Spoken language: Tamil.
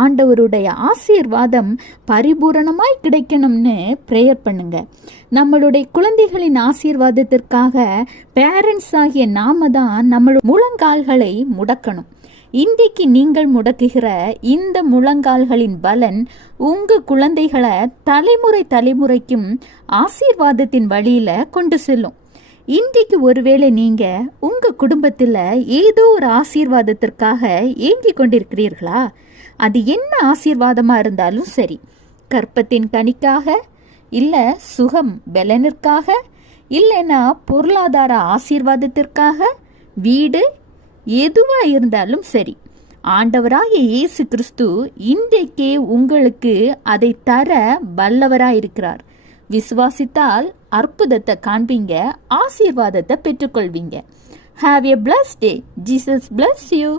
ஆண்டவருடைய ஆசீர்வாதம் பரிபூரணமாய் கிடைக்கணும்னு ப்ரேயர் பண்ணுங்க. நம்மளுடைய குழந்தைகளின் ஆசீர்வாதத்திற்காக பேரண்ட்ஸ் ஆகிய நாம தான் நம்மளுடைய முழங்கால்களை முடக்கணும். இன்றைக்கு நீங்கள் முடக்குகிற இந்த முழங்கால்களின் பலன் உங்க குழந்தைகளை தலைமுறைக்கும் ஆசீர்வாதத்தின் வழியில கொண்டு செல்லும். இன்றைக்கு ஒருவேளை நீங்க உங்க குடும்பத்துல ஏதோ ஒரு ஆசீர்வாதத்திற்காக ஏங்கி கொண்டிருக்கிறீர்களா? அது என்ன ஆசீர்வாதமா இருந்தாலும் சரி, கற்பத்தின் கனிக்காக, இல்ல சுகம் பலனிற்காக, இல்லைன்னா பொருளாதார ஆசீர்வாதத்திற்காக, வீடு எதுவா இருந்தாலும் சரி, ஆண்டவராகிய இயேசு கிறிஸ்து இன்றைக்கே உங்களுக்கு அதை தர வல்லவராயிருக்கிறார். விசுவாசித்தால் அற்புதத்தை காண்பீங்க, ஆசீர்வாதத்தை பெற்றுக்கொள்வீங்க. Have a blessed day. Jesus bless you.